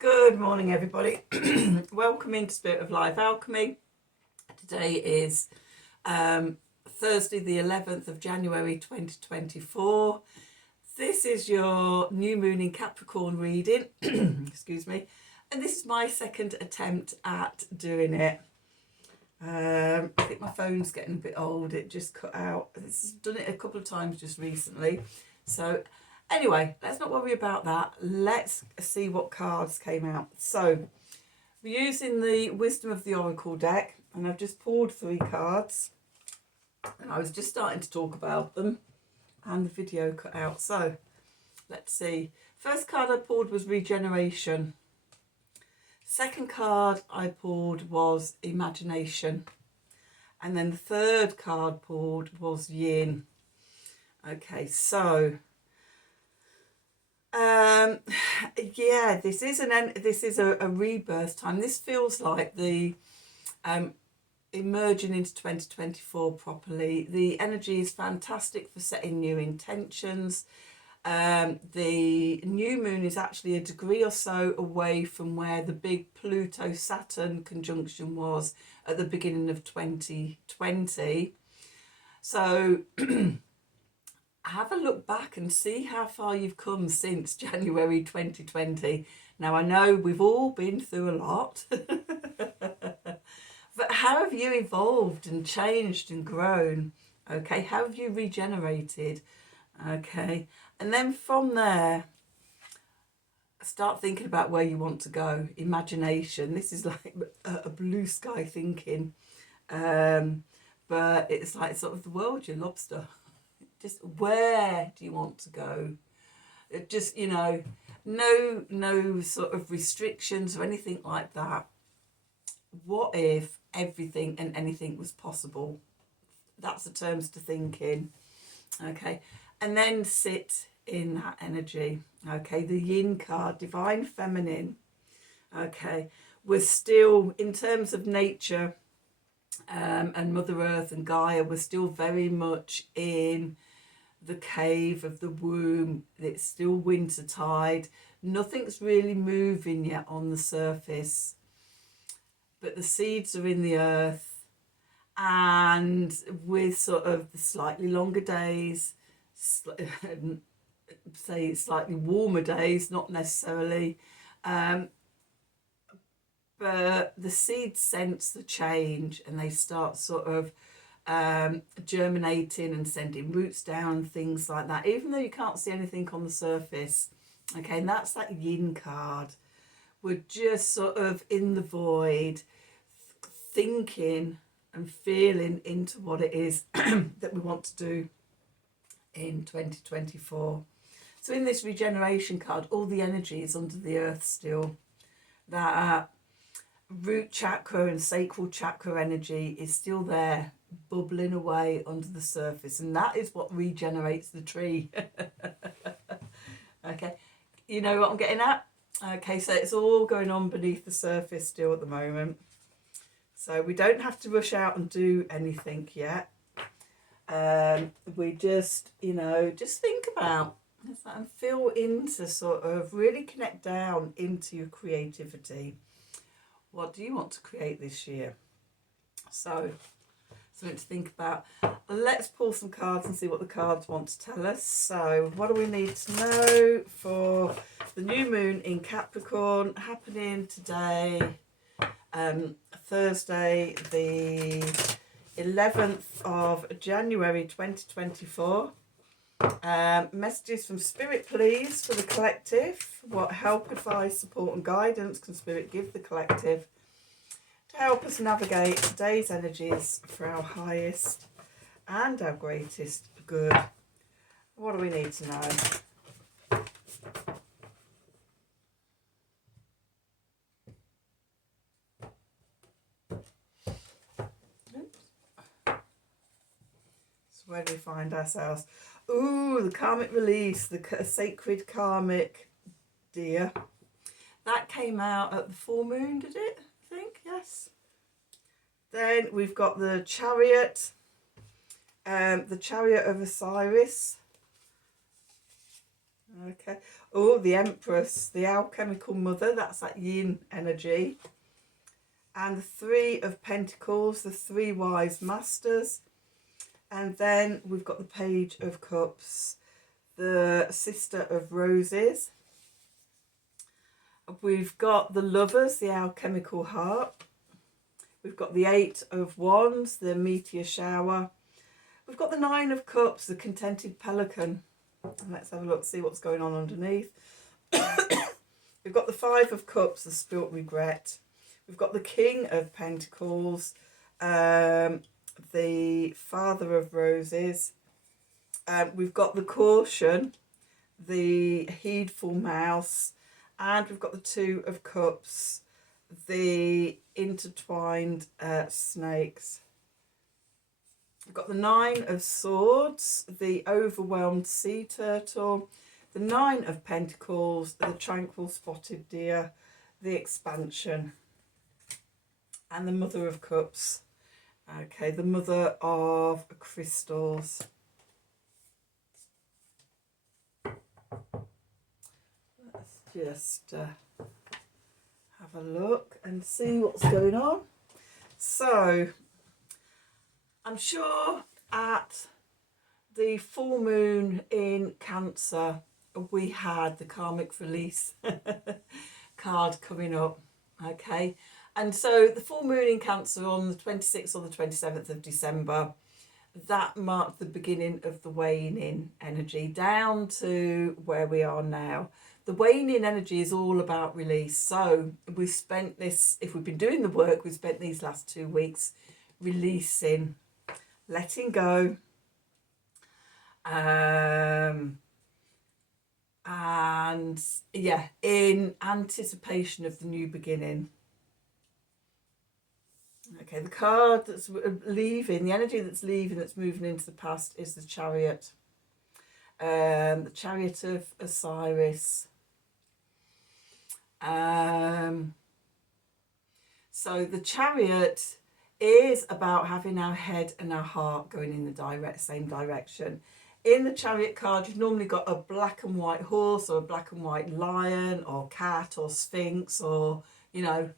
Good morning, everybody. Welcome into Spirit of Life Alchemy. Today is Thursday, the 11th of January 2024. This is your new moon in Capricorn reading. Excuse me. And this is my second attempt at doing it. I think my phone's getting a bit old. It just cut out. I've done it a couple of times just recently. So anyway, let's not worry about that. Let's see what cards came out. So we're using the Wisdom of the Oracle deck, and I've just pulled 3 cards. And I was just starting to talk about them, and the video cut out. So let's see. First card I pulled was Regeneration. Second card I pulled was Imagination. And then the third card pulled was Yin. Okay, so yeah, this is a rebirth time. This feels like the emerging into 2024 properly. The energy is fantastic for setting new intentions. The new moon is actually a degree or so away from where the big Pluto-Saturn conjunction was at the beginning of 2020. So have a look back and see how far you've come since January 2020. Now, I know we've all been through a lot, but how have you evolved and changed and grown? Okay, how have you regenerated? Okay, and then from there, start thinking about where you want to go. Imagination. This is like a blue sky thinking, but it's like sort of the world, your lobster. Just where do you want to go? Just, no sort of restrictions or anything like that. What if everything and anything was possible? That's the terms to think in. Okay, and then sit in that energy. Okay, the Yin card, Divine Feminine. Okay, we're still, in terms of nature and Mother Earth and Gaia, we're still very much in the cave of the womb. It's still winter tide. Nothing's really moving yet on the surface, but the seeds are in the earth, and with sort of the slightly longer days, say slightly warmer days, not necessarily, but the seeds sense the change and they start sort of germinating and sending roots down, things like that, even though you can't see anything on the surface. Okay, and that's that Yin card. We're just sort of in the void, thinking and feeling into what it is that we want to do in 2024. So in this regeneration card, all the energy is under the earth still. That root chakra and sacral chakra energy is still there, bubbling away under the surface, and that is what regenerates the tree. Okay, you know what I'm getting at? Okay, so it's all going on beneath the surface still at the moment. So we don't have to rush out and do anything yet. We just, just think about and feel into, sort of really connect down into your creativity. What do you want to create this year? So, something to think about. Let's pull some cards and see what the cards want to tell us. So, what do we need to know for the new moon in Capricorn happening today, Thursday, the 11th of January 2024. Messages from Spirit, please, for the collective. What help, advice, support and guidance can Spirit give the collective to help us navigate today's energies for our highest and our greatest good? What do we need to know? So where do we find ourselves? Ooh, the karmic release, the sacred karmic deer. That came out at the full moon, did it? I think, yes. Then we've got the chariot, the chariot of Osiris. Okay. Oh, the Empress, the alchemical mother, that's that yin energy. And the Three of Pentacles, the three wise masters. And then we've got the Page of Cups, the Sister of Roses. We've got the Lovers, the alchemical heart. We've got the Eight of Wands, the meteor shower. We've got the Nine of Cups, the contented pelican. And let's have a look, see what's going on underneath. We've got the Five of Cups, the spilt regret. We've got the King of Pentacles, the Father of Roses. We've got the Caution, the Heedful Mouse. And we've got the Two of Cups, the intertwined snakes. We've got the Nine of Swords, the overwhelmed sea turtle, the Nine of Pentacles, the tranquil spotted deer, the expansion, and the Mother of Cups. Okay, the Mother of Crystals. Let's just have a look and see what's going on. So, I'm sure at the full moon in Cancer, we had the karmic release card coming up. Okay. And so the full moon in Cancer on the 26th or the 27th of December, that marked the beginning of the waning energy down to where we are now. The waning energy is all about release. So we've spent this, if we've been doing the work, we've spent these last 2 weeks releasing, letting go, and yeah, in anticipation of the new beginning. Okay, the card that's leaving, the energy that's leaving, that's moving into the past, is the Chariot. The Chariot of Osiris. So the Chariot is about having our head and our heart going in the same direction. In the Chariot card, you've normally got a black and white horse or a black and white lion or cat or sphinx, or, you know,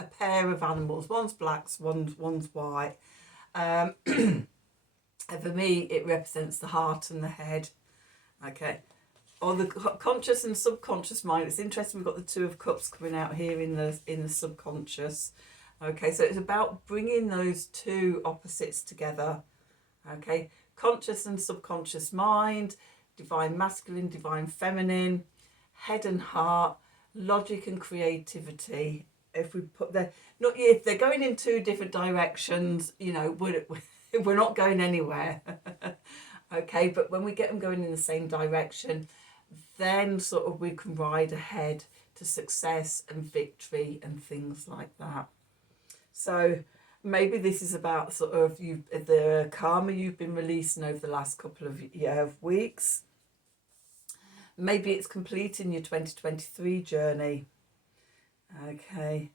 a pair of animals. One's black, one's white. And for me, it represents the heart and the head. Okay. Or the conscious and subconscious mind. It's interesting, we've got the Two of Cups coming out here in the subconscious. Okay, so it's about bringing those two opposites together. Okay, conscious and subconscious mind, divine masculine, divine feminine, head and heart, logic and creativity. If we put if they're going in two different directions, you know, we're not going anywhere. Okay, but when we get them going in the same direction, then sort of we can ride ahead to success and victory and things like that. So maybe this is about sort of the karma you've been releasing over the last couple of weeks. Maybe it's completing your 2023 journey. Okay.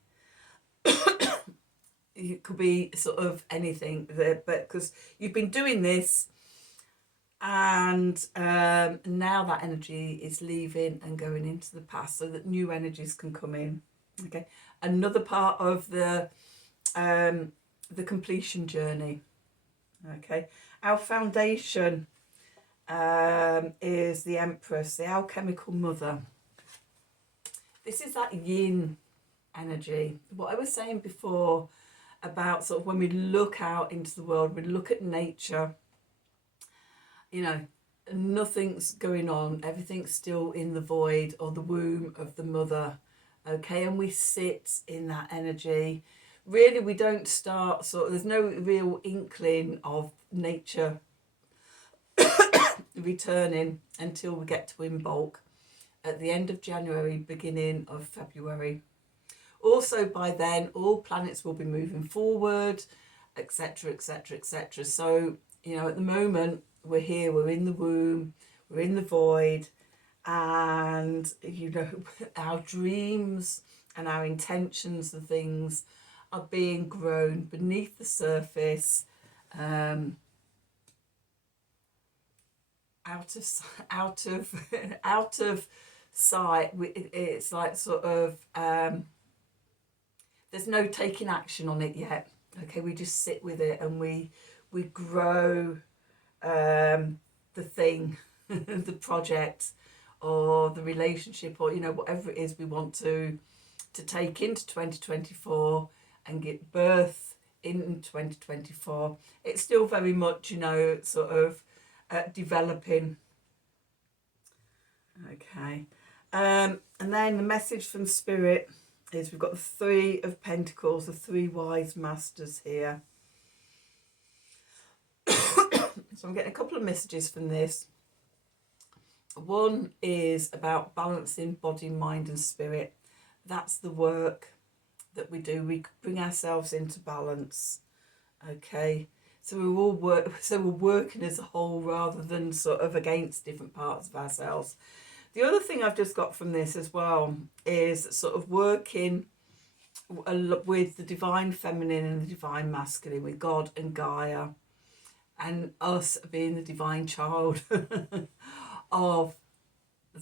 It could be sort of anything there, but because you've been doing this, and now that energy is leaving and going into the past, so that new energies can come in. Okay, another part of the completion journey. Okay, our foundation is the Empress, the alchemical mother. This is that yin energy. What I was saying before about sort of when we look out into the world, we look at nature, you know, nothing's going on, everything's still in the void or the womb of the mother. Okay, and we sit in that energy. Really, we don't start, there's no real inkling of nature returning until we get to Imbolc at the end of January, beginning of February. Also, by then, all planets will be moving forward, etc., etc., etc. So, you know, at the moment, we're here, we're in the womb, we're in the void, and, you know, our dreams and our intentions and things are being grown beneath the surface. out of out of sight. It's like sort of there's no taking action on it yet. Okay, we just sit with it and we grow the thing, the project, or the relationship, or whatever it is we want to take into 2024 and give birth in 2024. It's still very much sort of developing. Okay, and then the message from Spirit is we've got the Three of Pentacles, the three wise masters here. So I'm getting a couple of messages from this. One is about balancing body, mind and spirit. That's the work that we do. We bring ourselves into balance. Okay, so we're working as a whole rather than sort of against different parts of ourselves. The other thing I've just got from this as well is sort of working with the divine feminine and the divine masculine, with God and Gaia, and us being the divine child of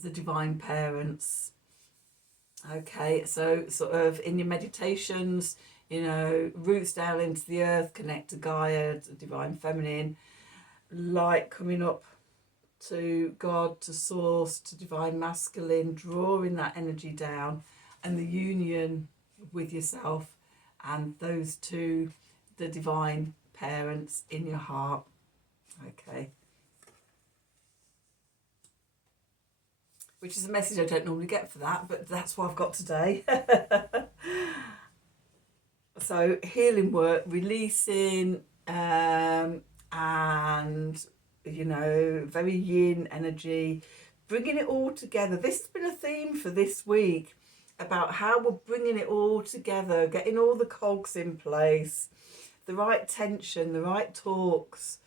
the divine parents. Okay, so sort of in your meditations, roots down into the earth, connect to Gaia, to divine feminine, light coming up to God, to source, to divine masculine, drawing that energy down, and the union with yourself and those two, the divine parents in your heart. Okay, which is a message I don't normally get for that, but that's what I've got today. So healing work, releasing, and very yin energy, bringing it all together. This has been a theme for this week, about how we're bringing it all together, getting all the cogs in place, the right tension, the right talks,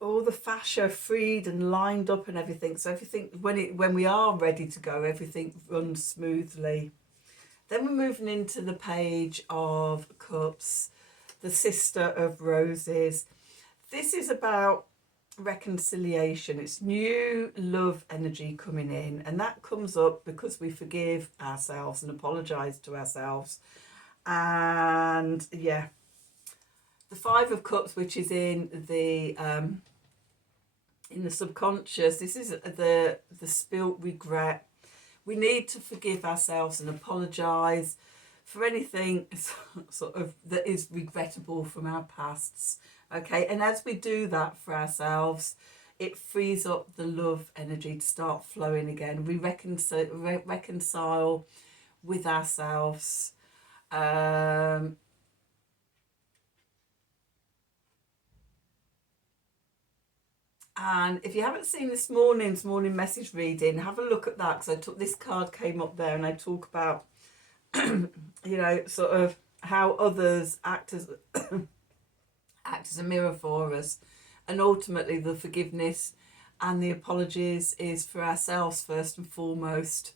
all the fascia freed and lined up and everything. So everything, when we are ready to go, everything runs smoothly. Then we're moving into the Page of Cups, the Sister of Roses. This is about reconciliation. It's new love energy coming in, and that comes up because we forgive ourselves and apologize to ourselves. And yeah, the Five of Cups, which is in the subconscious, this is the spilt regret. We need to forgive ourselves and apologise for anything sort of that is regrettable from our pasts. Okay, and as we do that for ourselves, it frees up the love energy to start flowing again. We reconcile with ourselves. And if you haven't seen this morning's morning message reading, have a look at that, because I took this card, came up there, and I talk about sort of how others act as a mirror for us, and ultimately the forgiveness and the apologies is for ourselves first and foremost,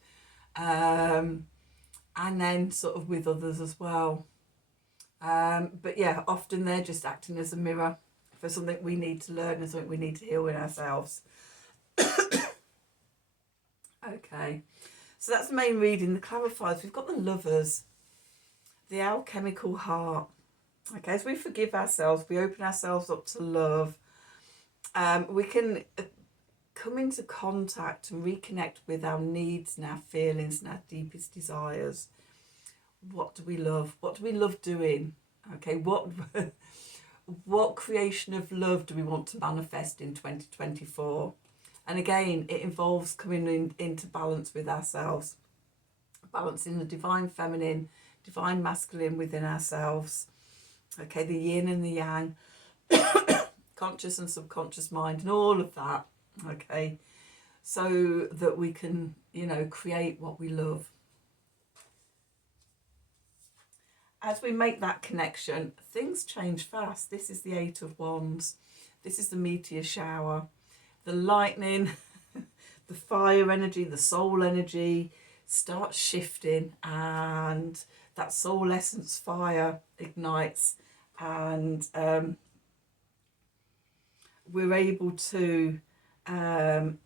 and then sort of with others as well. But yeah, often they're just acting as a mirror for something we need to learn and something we need to heal in ourselves. Okay, so that's the main reading. The clarifiers, we've got the Lovers, the alchemical heart. Okay, as we forgive ourselves, we open ourselves up to love. We can come into contact and reconnect with our needs and our feelings and our deepest desires. What do we love? What do we love doing? Okay, what creation of love do we want to manifest in 2024? And again, it involves coming into balance with ourselves, balancing the divine feminine, divine masculine within ourselves. Okay, the yin and the yang, conscious and subconscious mind, and all of that. Okay, so that we can, create what we love. As we make that connection, things change fast. This is the Eight of Wands. This is the meteor shower. The lightning, the fire energy, the soul energy starts shifting, and that soul essence fire ignites, and we're able to have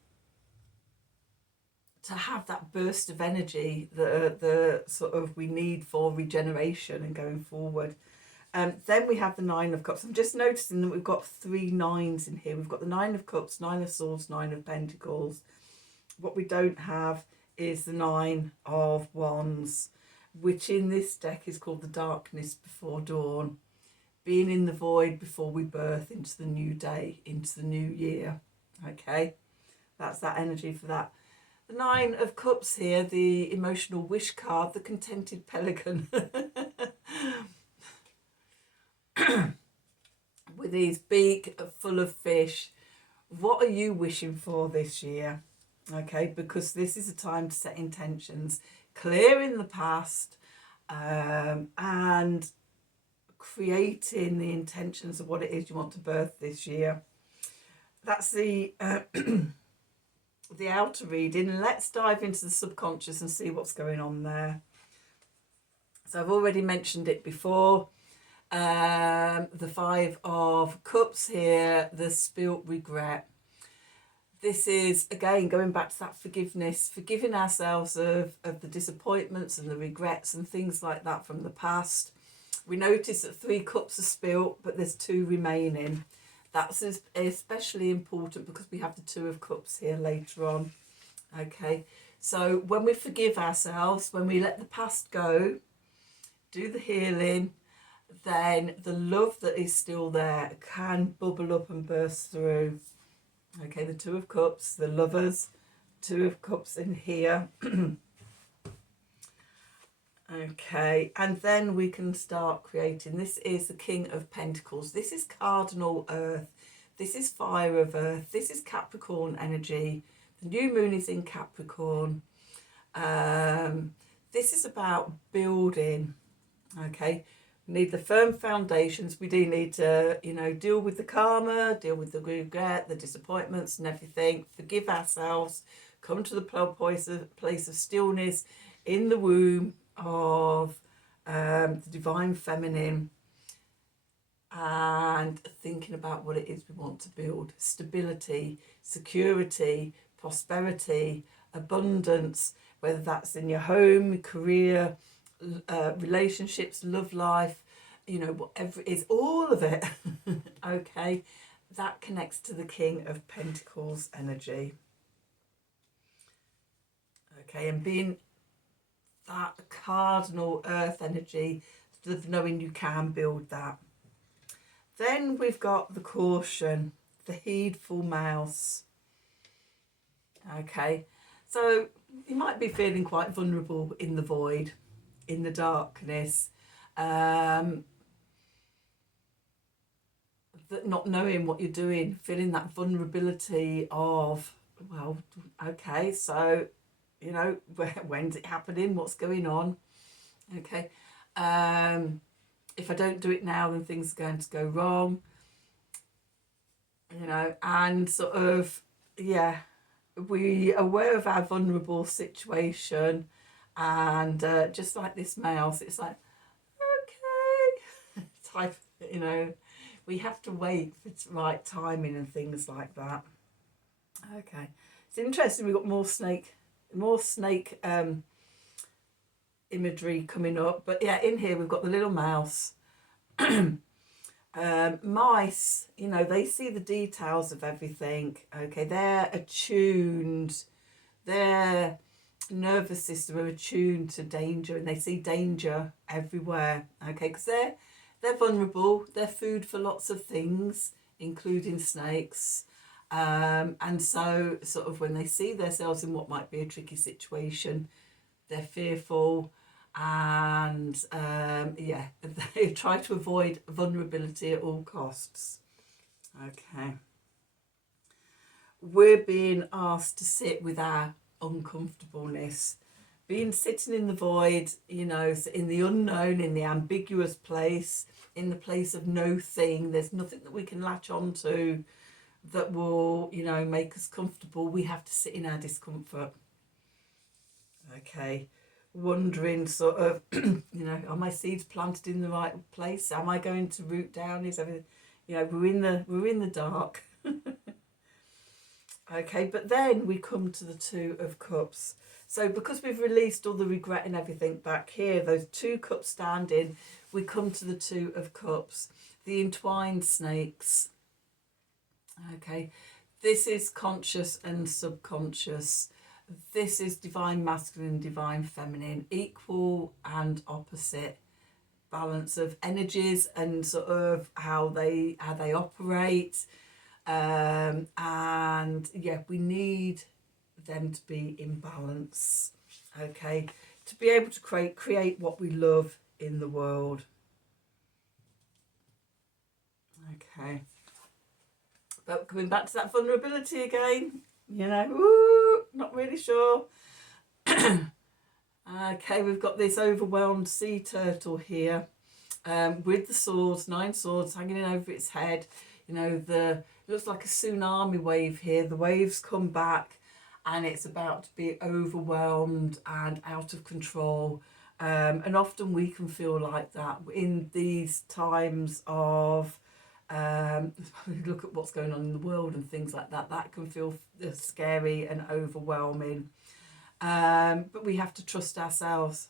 that burst of energy, the sort of we need for regeneration and going forward. Then we have the Nine of Cups. I'm just noticing that we've got 3 nines in here. We've got the Nine of Cups, Nine of Swords, Nine of Pentacles. What we don't have is the Nine of Wands, which in this deck is called the Darkness Before Dawn, being in the void before we birth into the new day, into the new year. Okay, that's that energy for that. The Nine of Cups here, the emotional wish card, the contented pelican. With his beak full of fish. What are you wishing for this year? Okay, because this is a time to set intentions, clearing the past, and creating the intentions of what it is you want to birth this year. That's the the outer reading. Let's dive into the subconscious and see what's going on there. So I've already mentioned it before. The Five of Cups here, the spilt regret. This is, again, going back to that forgiveness, forgiving ourselves of the disappointments and the regrets and things like that from the past. We notice that 3 cups are spilt, but there's 2 remaining. That's especially important because we have the 2 of Cups here later on. Okay, so when we forgive ourselves, when we let the past go, do the healing, then the love that is still there can bubble up and burst through. Okay, the 2 of Cups, the lovers, 2 of Cups in here. Okay, and then we can start creating. This is the King of Pentacles. This is cardinal earth. This is fire of earth. This is Capricorn energy. The new moon is in Capricorn. This is about building. Okay, we need the firm foundations. We do need to, deal with the karma, deal with the regret, the disappointments and everything. Forgive ourselves. Come to the place of stillness in the womb of the divine feminine, and thinking about what it is we want to build. Stability, security, prosperity, abundance, whether that's in your home, career, relationships, love life, whatever it is, all of it. Okay, that connects to the King of Pentacles energy. Okay, and being that cardinal earth energy of knowing you can build that. Then we've got the Caution, the heedful mouse. Okay, so you might be feeling quite vulnerable in the void, in the darkness, that not knowing what you're doing, feeling that vulnerability of, well, okay, so when's it happening, what's going on? Okay, if I don't do it now, then things are going to go wrong, and sort of, we are aware of our vulnerable situation, and just like this mouse, it's like, okay, type, we have to wait for the right timing and things like that. Okay, it's interesting, we've got more snake imagery coming up, but yeah, in here we've got the little mouse. Mice, they see the details of everything. Okay, they're attuned, their nervous system are attuned to danger, and they see danger everywhere. Okay, because they're vulnerable, they're food for lots of things, including snakes. And so sort of when they see themselves in what might be a tricky situation, they're fearful, and they try to avoid vulnerability at all costs. Okay, we're being asked to sit with our uncomfortableness, sitting in the void, in the unknown, in the ambiguous place, in the place of no thing. There's nothing that we can latch onto that will, make us comfortable. We have to sit in our discomfort. Okay, wondering sort of, are my seeds planted in the right place? Am I going to root down? Is everything, we're in the dark. Okay, but then we come to the Two of Cups. So because we've released all the regret and everything back here, those 2 cups standing, we come to the Two of Cups, the entwined snakes. Okay, this is conscious and subconscious. This is divine masculine, divine feminine, equal and opposite balance of energies and sort of how they operate. And yeah, we need them to be in balance, okay, to be able to create what we love in the world. Okay, but coming back to that vulnerability again, you know, woo, not really sure. Okay, we've got this overwhelmed sea turtle here, with the swords, 9 swords hanging over its head. You know, it looks like a tsunami wave here. The waves come back and it's about to be overwhelmed and out of control. And often we can feel like that in these times of, look at what's going on in the world and things like that. That can feel scary and overwhelming. But we have to trust ourselves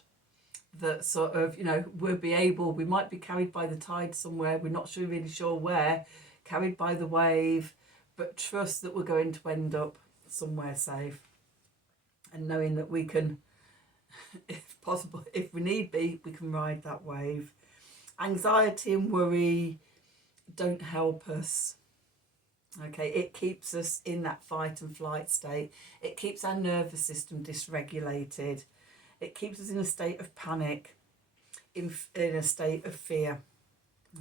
that sort of, you know, we might be carried by the tide somewhere, we're not really sure where, carried by the wave, but trust that we're going to end up somewhere safe, and knowing that we can, if possible, if we need be, we can ride that wave. Anxiety and worry don't help us. Okay, it keeps us in that fight and flight state. It keeps our nervous system dysregulated. It keeps us in a state of panic, in a state of fear.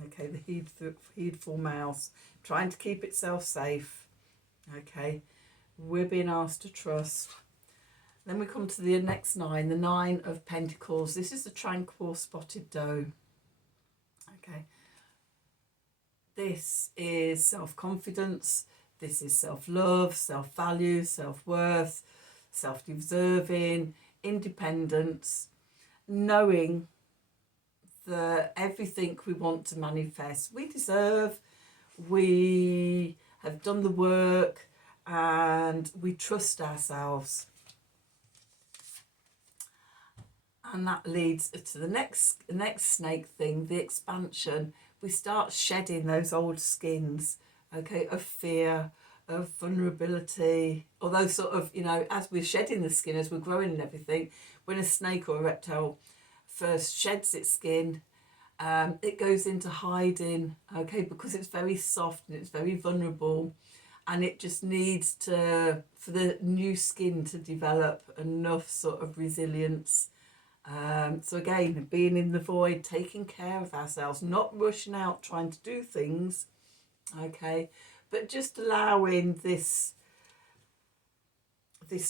Okay, the heedful mouse, trying to keep itself safe. Okay, we're being asked to trust. Then we come to the next 9, the 9 of Pentacles. This is the tranquil spotted doe. Okay, this is self-confidence. This is self-love, self-value, self-worth, self-deserving, independence, knowing that everything we want to manifest, we deserve, we have done the work, and we trust ourselves. And that leads to the next snake thing, the expansion. We start shedding those old skins, okay, of fear, of vulnerability, or those sort of, you know, as we're shedding the skin, as we're growing and everything, when a snake or a reptile first sheds its skin, it goes into hiding, okay, because it's very soft and it's very vulnerable, and it just needs for the new skin to develop enough sort of resilience. So again, being in the void, taking care of ourselves, not rushing out trying to do things, okay, but just allowing this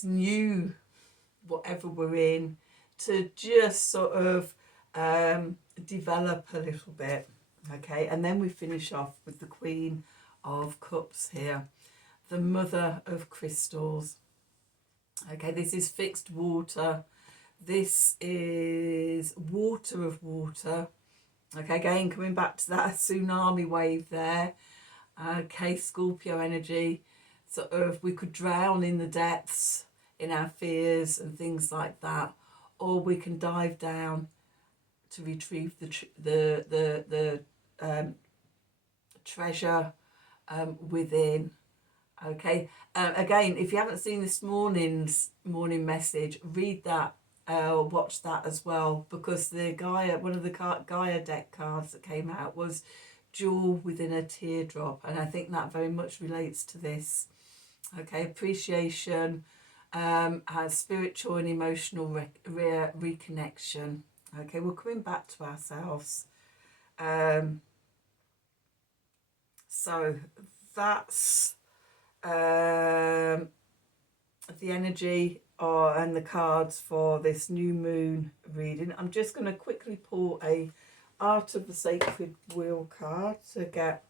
new whatever we're in to just sort of develop a little bit, okay. And then we finish off with the Queen of Cups here, the Mother of Crystals. Okay, this is fixed water. This is water of water. Okay, again, coming back to that tsunami wave there. Okay, Scorpio energy. Sort of, we could drown in the depths in our fears and things like that, or we can dive down to retrieve the treasure within. Okay, again, if you haven't seen this morning's morning message, read that. Watch that as well, because the one of the Gaia deck cards that came out was Jewel Within a Teardrop, and I think that very much relates to this. Okay, appreciation, spiritual and emotional reconnection. Okay, we're coming back to ourselves. So that's the energy and the cards for this new moon reading. I'm just going to quickly pull a Art of the Sacred Wheel card to get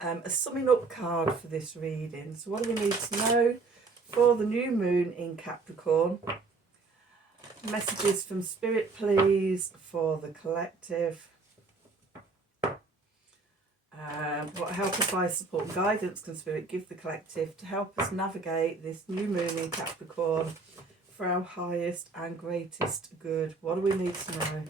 a summing up card for this reading. So what do we need to know for the new moon in Capricorn? Messages from Spirit, please, for the collective. What help, advice, support and guidance can Spirit give the collective to help us navigate this new moon in Capricorn for our highest and greatest good? What do we need to know?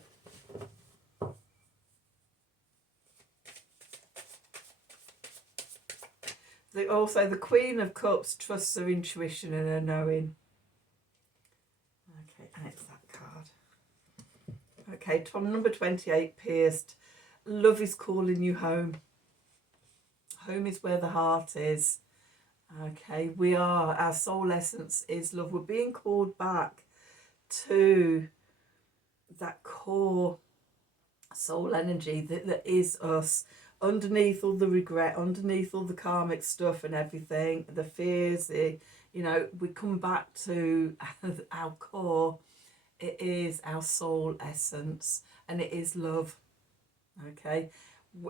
Also, the Queen of Cups trusts her intuition and her knowing. Okay, and it's that card. Okay, number 28, pierced. Love is calling you home. Home is where the heart is. Okay, our soul essence is love. We're being called back to that core soul energy that is us, underneath all the regret, underneath all the karmic stuff and everything, the fears, we come back to our core. It is our soul essence, and it is love. Okay,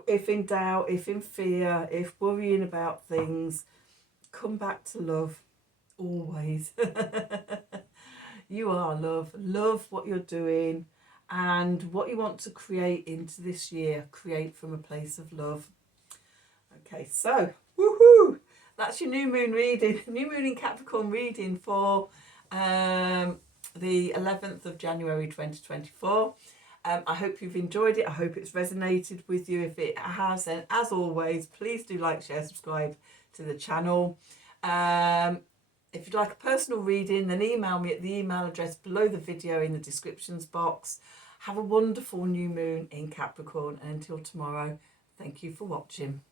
if in doubt, if in fear, if worrying about things, come back to love always. You are love. Love what you're doing, and what you want to create into this year, create from a place of love. Okay, so woohoo, that's your new moon reading, new moon in Capricorn reading for the 11th of January 2024. I hope you've enjoyed it. I hope it's resonated with you. If it has, then as always, please do like, share, subscribe to the channel. If you'd like a personal reading, then email me at the email address below the video in the descriptions box. Have a wonderful new moon in Capricorn, and until tomorrow, thank you for watching.